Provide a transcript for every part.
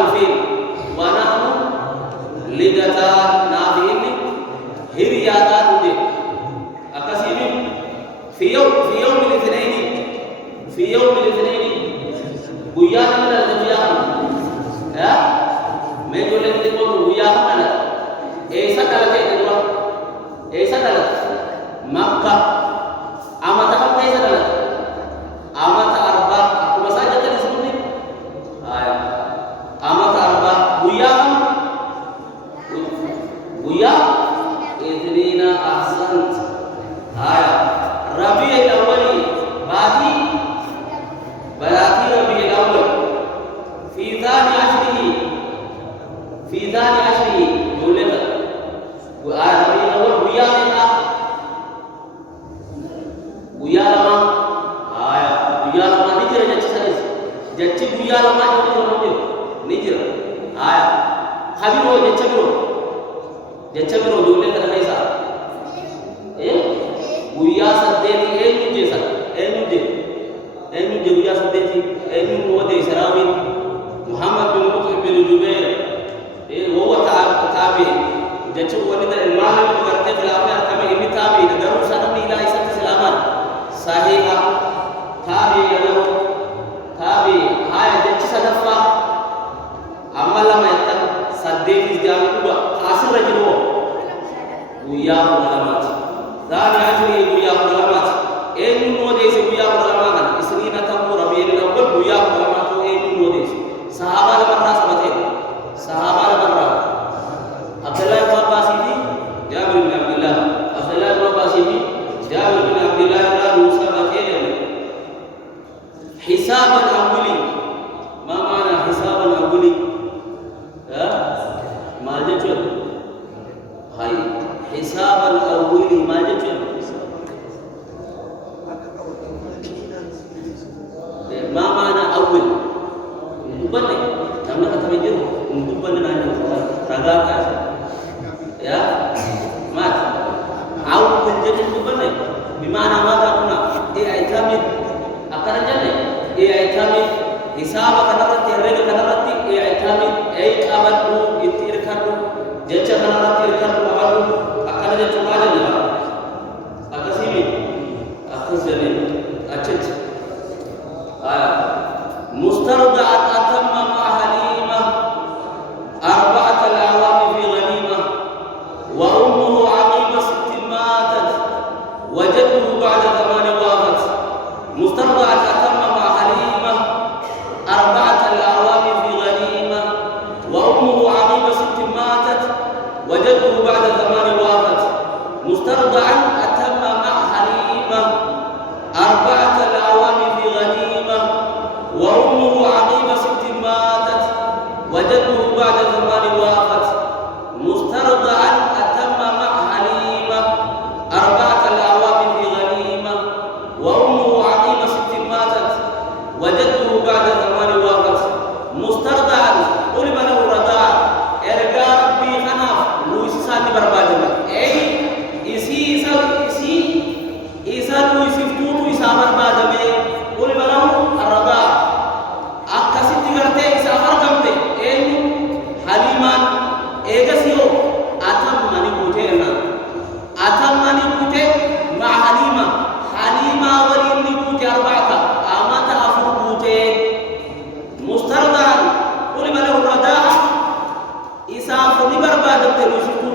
الفيل ونحن لدتان نافين هريادان ودي أكسيمين في يوم الاثنين ويانا من الدنيا मैं जो लेते को हुआ है ऐसा करते हैं तो ऐसा करते मक्का आमत हम कैसा करते आमत अरबा आपको बसा जाता है इसमें आया आमत अरबा हुआ इतनीना अहसन आया रबी अल-अव्वली बाती रबी अल-अव्वल في ثاني عشره يولد وآدمي نقول ويا لما نجرا جتشي ويا لما نجرا خبيرو جتشبيرو يولد كيسا ويا سديتي نجي ويا سديتي مودي سراوي محمد بن مطعم بن جبير وهو تابعي جتشو ولد المال بغرتي في الأمر كما إني تابعي ندرو سنمي إلى إسان سلامان صحيحة تابعي هاي جتش سدفا أما لما يتن سديت إزدامي كبا حاصل رجلو وياه ملامات ذاني عجري وياه ملامات أين موديس وياه ملامات إسنين تمو ربيل الأول وياه ملامات أين موديس صحابة المرة سبتين صحابة المرة عبد الله بن عباس جابر بن عبد الله عبد الله بن عباس جابر بن عبد الله لا موسى بتين حسابا أولي ما معنى حسابا أولي ما جتون هاي حسابا أولي ما جتون ما معنى أول مبني karena kata mejer untuk penanya raga kas ya mat au menjadi mubani bimana mata kuna aitamid akan jane aitamid hisab kana rati rega kana rati aitamid abadu itirkanu jacha kana rati irkanu abadu akan je coba aja akasimi akasjane achet mustardaat atamma أربعة الأعوام في غنيمة وأمه عقيبة 6 ماتت وجده بعد 8 وافت مسترضعة أتم مع حليمة 4 الأعوام في غنيمة وأمه عقيبة 6 ماتت وجده بعد 8 وافت مسترضعا أتم مع حليمة 4 الأعوام في غنيمة وأمه عقيبة 6 ماتت وجده بعد 8 وافت مسترضعا أتم مع حليمة 4 الأعوام في غنيمة وأمه عقيمة 6 ماتت وجده بعد 8 وافت مسترضعا طلب له الرضاعة إرجاء ربي خناف لويس ساني بربادنا أي إسا لويس فتوتو إسا بربادنا طلب له الرضاعة أكسي تغرتي إسا فرقمتي Haliman egasio atam mani butena atam mani bute ma halima wali ni bute arba'ata amata afur bute mustardan qul ma lahu radaa isaf ni barbadam te lusitu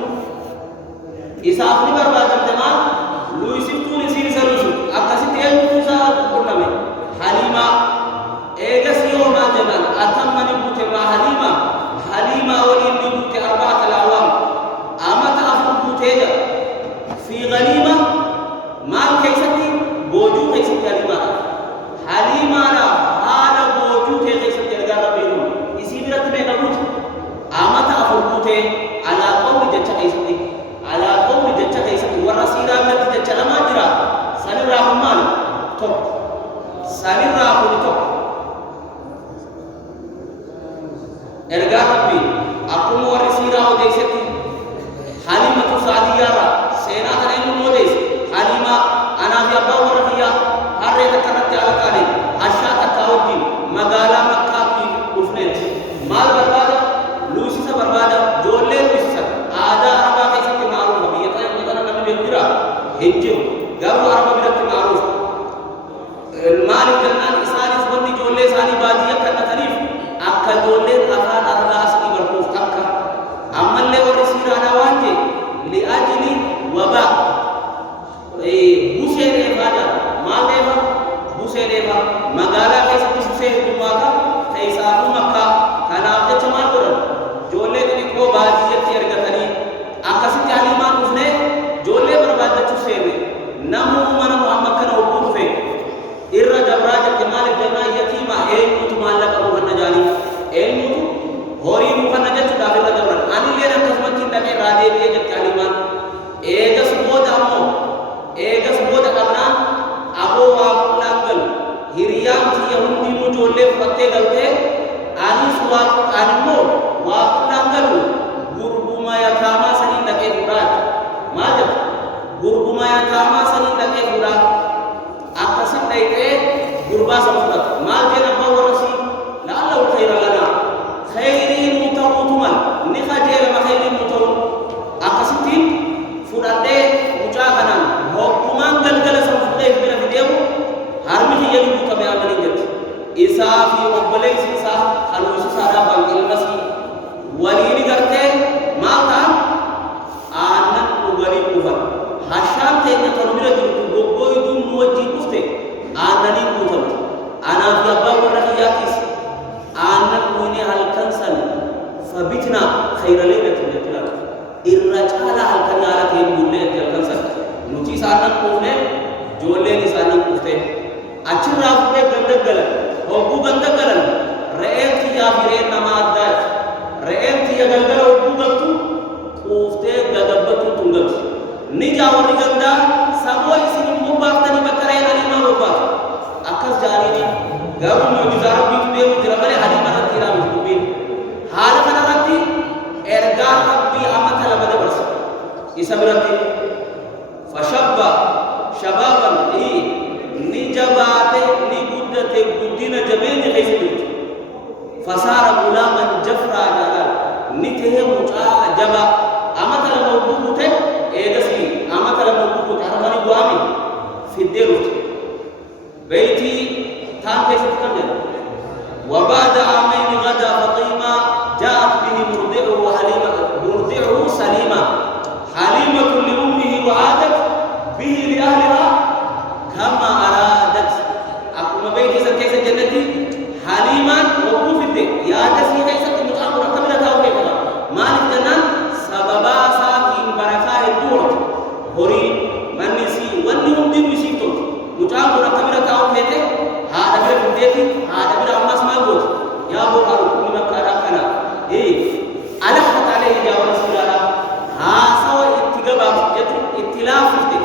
isaf ni barbadam tema lusitu ni sir salusu akasi te musa kuname halima egasio ma jaman atam mani bute ma halima wali bute 4 الأعوام أمت أفر بوتيجا في غنيمة ما كيستي بوجو كيستي حليمة لا هذا بوجو كيستي رجال بينهم يصير رتبة نبوت أمت أفر بوتي على قول جتة كيستي على قول جتة كيستي ورسيرا من جتة لما جرا سنرا همال توك سنرا هوني توك إرجع ربي aku mewarisi rawa deseti Halimah Sa'diyah sena tanemu modes Halimah anabi abba warfiya harre takarati alakani ashata kawdi magala makki ufnet mal خجل ما خير مطور أقصتين فرادة مجاهنا هو كمان قلقل سنفقه بنا فيديو هرمي يلو كبير عملي جت إساء في أقبله إساء خلوص سارا بانكيل مسي وليني करते माता आनंद उगरी उभर हशाम ते न तरुबिरा जुटू गोगोई दुम मुवज्जी कुस्ते आनंदी उभर आनाफी अब्बा वरकी याकिस आनंद मुने हलकंसन फबितना खैरले बेतुला इर्रचाला हलकन यारा थे मुल्ले हलकंसन नुची सानन कोने जोले नि सानन कुस्ते अचराफ पे गंदगल होगु गंदगल रेत या बिरे नमादा रेत या गंदगल होगु गंतु कोफ्ते गदबतु तुंगत निजावर गंदा सबो इसिन मुबाक्तनी बकरे नली मा मुबा अकस जारी ने गरु मुजिजार बीत बे जरबले हली मरतीरा मुबिन हाल खनरती एरगार रब्बी अमतल बदे बरस इसबरती फशब्बा शबाबन ई निजबाते निगुदते गुदिन जमेन कैसे फसार गुलामन जफरा जला निथे मुचा जबा अमतल मौबूते एगसी अमतल मौबूते हरमानी गुआमी फिदेरु बेटी था कैसे कम وبعد عامين غدا فطيما جاءت به مرضعه وحليمة مرضعه سليمة حليمة لأمه وعادت به لأهلها كما أرادت أقوم بيتي سكيس الجنة حليما وقوف الدين يا تسي كيسة المتأخرة قبلتها وكيفها مالك جنان سببا ساكين بركاء الدور هوري من نسي ونهم دين يسيطون متأخرة قبلتها وكيفها هذا بلا فرديتي هذا بلا أمس مالبوت يا أبو قالوا كل ما كان أخنا ألحت عليه جاء رسول الله ها سوى اتقابا اتلاف فتك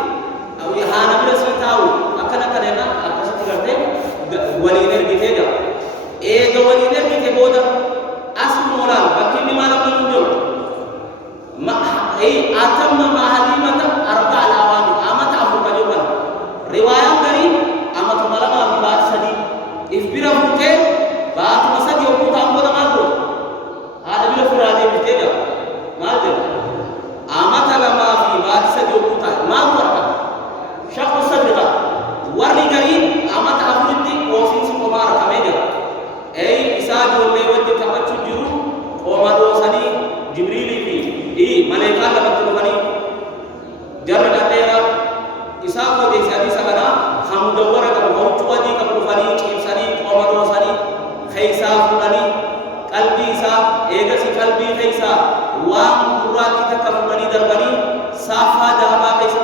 أو يهانا بلا سيطاو أكنا كننا أكسط کرتے ولينر بيتيجا ولينر بيتي بودا أسم مولان بكي بمانا بلنجو أتم ما حليمة أربع الأوامي أمت أفرق جوبا رواية قريب أمت ملما في بعض سدي إفبرا فوتي بعض مسد يوم تامبودا مالبو هذا بلا فرادي بيتيجا مالجل أمت لما في بعض سدي يوم تامبودا مالبو شخص صدقا ورني قريب أمت أفرقتي وفين سكومار كميجا أي إساج والله وجه تبتش جرو ومدو سدي جبريل في ملائكة لبتلو فني جرد أتيرا إساق ودي سادي سكنا خمدورا كم وجه كم فني كيف سدي ومدو سدي خيسا فني قلبي إسا إيجاسي قلبي خيسا وام قراتي تكفني دربني صافا جهبا خيسا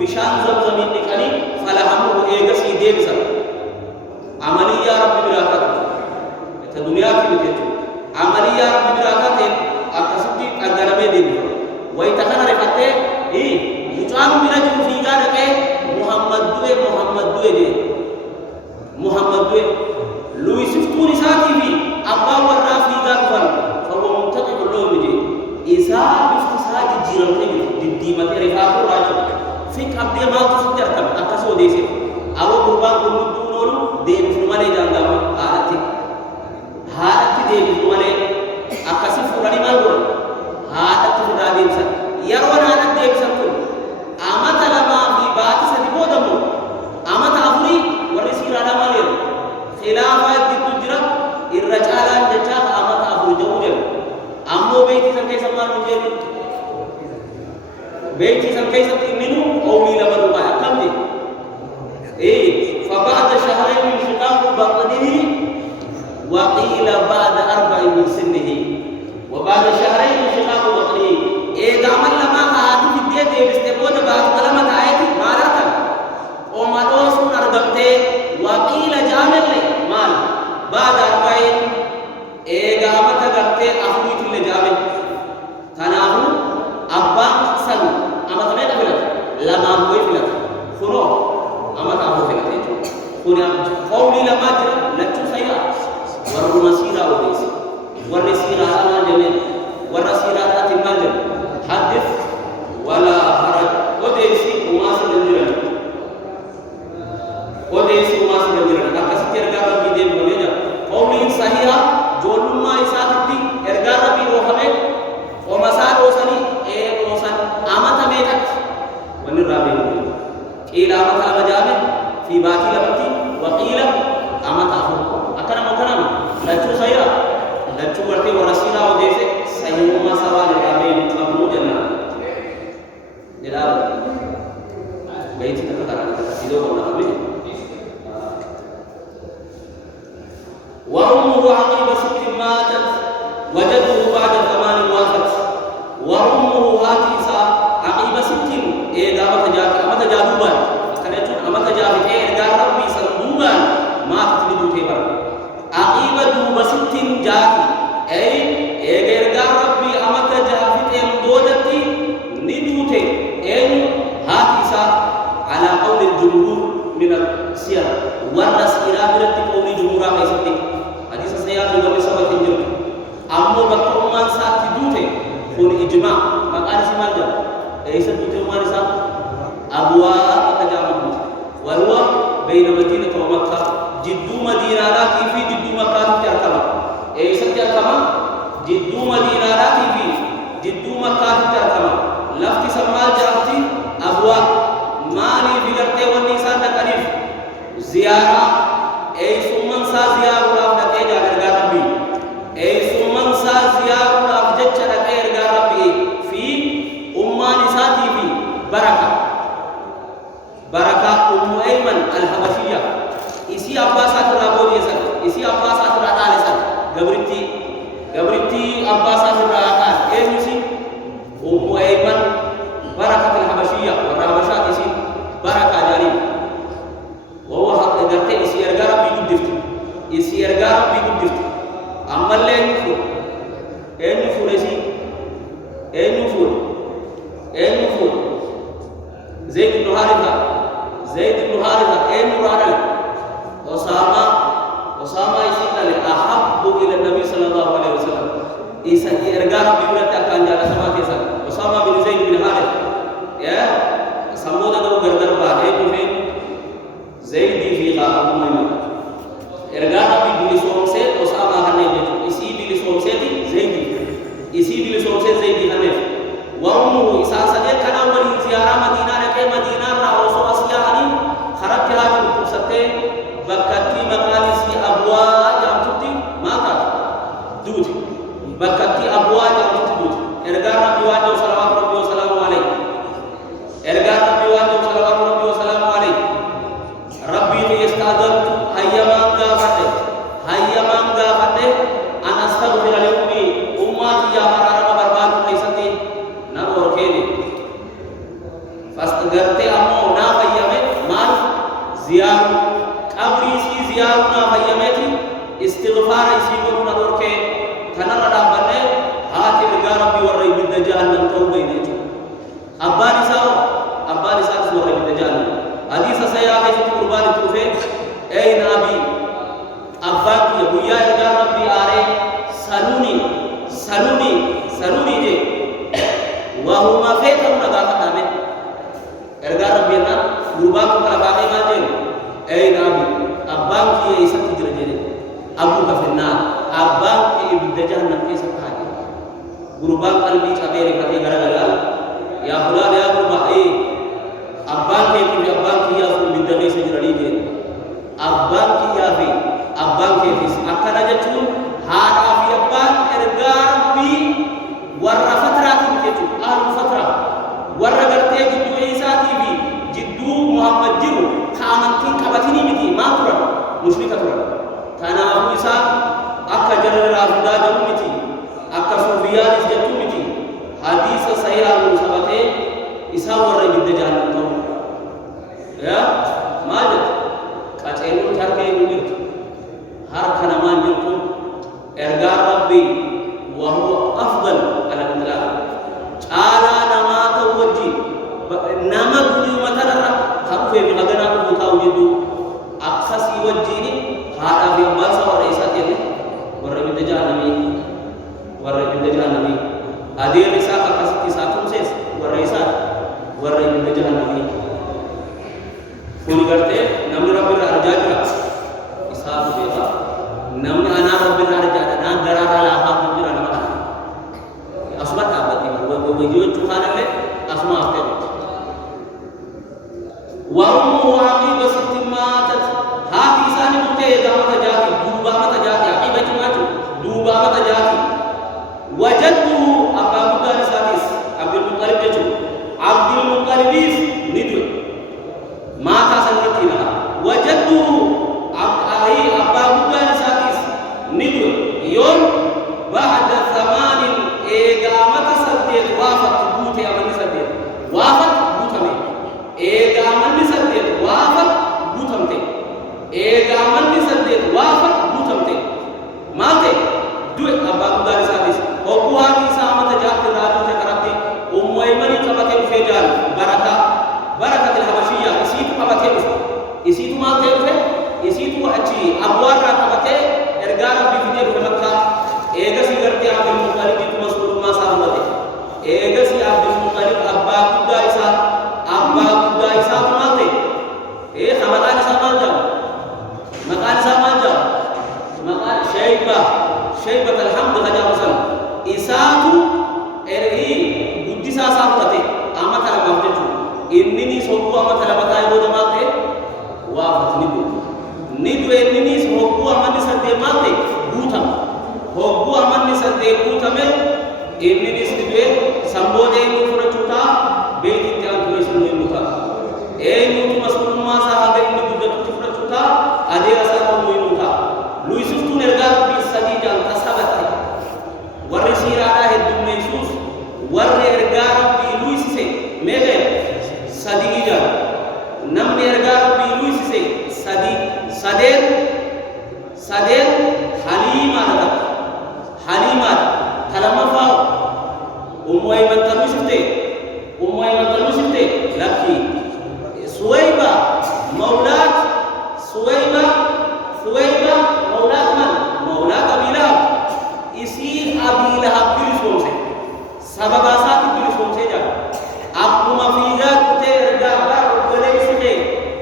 بشان زمزمين نكني فلهمه إيجاسي ديبسا عملي يا رب براكات الدنيا في بيته عملي يا رب براكات أكسبتي أجربه ديبه ويتخنى رفته يجعل برجل في جارك محمد دوه دي محمد دوه لويس فتوني ساتي في أبا ورا في جارفن فهو منتقل له مجي إذا بفتساج جيرانه ديمة رفاقه راجع فيك أبدي ما تصدق كم أكسو ديسه أو قربان كل دين فرمانه جاندا هارت دين فرمانه أكسي فراني مالور هارت فرادين سن يروان هارت دين سن أمت لما في بعض سدبو دمو أمت أفري ورسي رادا مالير خلافات دي تجرا الرجالان جاء أمت أفري جوجل أمو بيتي سن كيسا مالو جيل بيتي سن كيسا منو أولي لمن ما أكم دي فبعد شهرين من شقاق بطنه وقيل بعد 4 من سنه وبعد شهرين من شقاق بطنه عمل لما هاتي في الدية بستبود بعد كلمة آياتي مالتا وما دوسون أرغبته وقيل جامل مال بعد 40 عمل تغبته أخويت اللي جامل تناهو أبا سن أما تمين أفلت لما هو فلت خنو أما تعرفوا في كتير هنا قولي لما جرى لتشو سيا ورمسيرا وديسي ورسيرا أنا جميل ورسيرا أتمنى حدث ولا حرج وديسي وما سنجرا وديسي وما سنجرا أكاسي ترجع بيدم بميجا قولي صحيحة جولما إساتي إرجع ربي روحه ورسينا وديس سيوما سوال الرابين قبلو جنة جلال بيتي تكتر تكتيدو ونقبل وأمه عقيب 6 ماتت وجده بعد 8 وافت وأمه هاتيسا عقيب 6 دابت جاك أمت جادوبا كنتون أمت جاك إرقار ربي سندوبا ماتت لدوتي بر عقيب دوب 6 جاكي إرقار ربي أمت جاك مدودتي ندوتي هاتيسا على قول الجمهور من السير ورس إلى برد قول جمهورا كيستي حديث سيئات وقال سبت الجرد أمو بطرمان ساتي دوتي خون إجماع مقال سمال جا إيسا دوتي مارسا أبواء كجامل وهو بين مدينة ومكة جدو مدينة لا في جدو مكة تركما إيسا تركما جدو مدينة لا في جدو مكة تركما لفتي سمال جاءتي أبواء مالي بغرتي والنسان نقريف زيارة أي سمن سا زيارة رافضة كيجا إرغار ربي أي سمن سا زيارة رافضة كيجا إرغار ربي في أمان ساتي في بركة أم أيمن الحبشية إسي أباسات رابود يسر إسي أباسات راتال يسر قبرتي أباسات راتال إيه يسي أم أيمن بركة الحبشية والرابشات إسي بركة جاريب وهو حق درته إسي إرغار ربي قدفت إسي إرغار ربي قدفت أما اللي نفور إسي نفور زيد بن حارثة مرادل أسامة يسير أحب إلى النبي صلى الله عليه وسلم إسا إرغار ربي قدفت أكان جال سمات يسر أسامة بن زيد بن حارث يا سمودا دو غردر بعد فين زيدي في قام ميمون إرغار ربي بن سومسيت أسامة هنيجت إسي بن سومسيت زيدي إسي بن سومسيت زيدي هنيف وأمه إسا سجد كان أول زيارة مدينة لكي مدينة رأوسو أسياءني خرجت هذه القصة بكتي مقالسي أبواء جامتي ما قال دوت بكتي أبواء جامتي دوت إرغار ربي واجه صلوات ربي وسلامه عليه إرغار ربي واجه صلوات ربي وسلامه عليه ربي يستأذن هيا من غافته أنا أستغفر لأمي أماتي يا مرارة برباد قيستي نور كيني فاستغرتي أمو نا هيا مال زيار قبري سي زيار نا هيا متي استغفار يسيبون نور كي تنرى ربنا هاتي إرغار ربي ورّي بالدجال من توبة يديتو أباني ساو سورة بالدجال حديث سيئة كيف قربان توفي أين أبي أباك يا بويا إرغار ربي آري سلوني جي وهما فيتهم نغاقا دامن إرغار ربي أنا قربان كالباقي ما جين أين أبي أباك يا إيسا تجر جين أبوك في النار أباك يا بالدجال نمكي سبحانه قربان قلبي كبيري فتي غرغلال يا فلان يا قربان أبان كي يا فلان بالدغي سجرالي جين أبان كي يا في أبان كي في أكنا جتون هذا في أبان إرغار بي ورّا فترة كيتو فترة ورّا غرتي جدو عيسى تيبي جدو محمد جرو كامنتين كبتيني متي ما ترى مشركة ترى كان أبو عيسى أكا جرر رافضة جرو متي أكا صوفيان جتو متي حديث صحيح المسابقة إسا ورّا بالدجال يا ماجد كاتينون تركي نجرت هركنا ما نجرتون إرغار ربي وهو أفضل على الإطلاق على نما توجي نما بنيو مثلا خلفه بغدنا بوتاو جدو أقصي وجيني هذا في باسا ورئيسات يدي ورّي بالدجال نبي هذه رسالة كستي ساتون سيس ورئيسات ورّي بالدجال نبي فولي करते नम्र रब्बिर अर्जाजरा इसाब बेवा नम्र अना रब्बिर अर्जाजरा ना दरारा लाहा रब्बिर अना असमा ताबती वो वीडियो चुकाने ले असमा आते वरुम वाक़ी बसितिमातत हाथी सानी मुते दामत जाती दूबा मत जाती अकीबत माचू दूबा मत जाती سديت وافت بوت يا من سديت وافت بوتمه إيجا من سديت وافت بوتمته إيجا من سديت وافت بوتمته مالته دوت أبا بدار سادس وقوها في سامة جاءت الرادو تكرتي أمويمني كبتة فجال بركة الحبشية إسيتو كبتة إسيتو مالته إسيتو أجي أبوار كبتة إرجال بفيديو بمكة إيجا سيرتي عبد المطلب مسؤول ما سامته إيجا سي عبد المطلب أبا بدار مالته إيه خمدان سامان جاو مكان سامان جاو مكان شيبة الحمد خجا وسلم إساتو إرهي قدسا سافته أما تلقمتشو إنني سوكو أما تلقمتا يبو جمالته وافت ندو إنني سوكو أما نسنده مالته بوتم هوكو أما نسنده بوتم إنني سنده سنبوده إنو فرچوتا بيت انتيان تويسن وينوتا إنو مسؤول ما ساهد إنو قدتو فرچوتا أدير ساهد وينوتا لويسفتو نرغار بيسادي جان تسابته ورسير على الدميسوس ورغار بلويسسي ميغل سادي جان نم نرغار بلويسسي سادين حليمة تلما فاو أموي من تلوسفته لكي سويبة مولات مولات من مولات أبي لهب إسير أبي لهب بلسومسي سبب أساتي بلسومسي جاء أبو مفيدات ترجع بار وليسه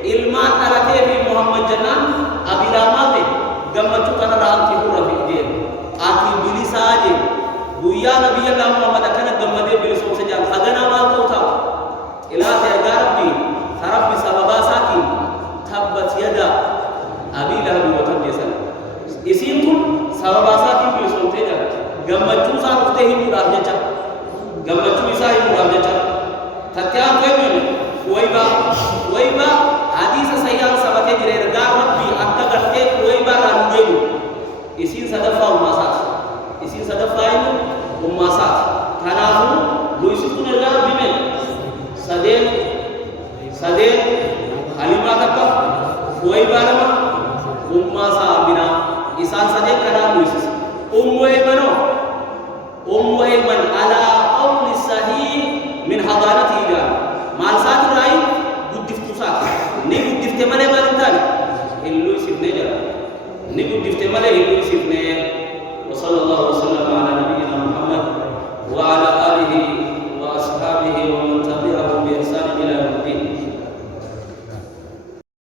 إلمان أرته في محمد جنان أبي لهب gammachu kana raanti hura fi ideen ati bilisaje buya nabiy allah muhammad kana gammade biliso se jam agana ma tawta ila ta rabbi rabbi sababa sakin tabbat yada abi lahab wa tabisa isimtum sababa sakin biliso te jam gammachu sa ufte hindu arjacha gammachu isa hindu arjacha tatya kemen waiba hadisa sayyan sabate jire rabbi akka gatte waiba rangedu isin sadafa umasat tanahu luisutun ergar bimen sadel halima takka waiba lama umasa bina isan sadel kana luisus umwayman ala qawli sahih min hadarati ila mal sat rai guddiftu sat ni guddifte mane barintani illu sibne jara ni guddifte mane illu sibne wa sallallahu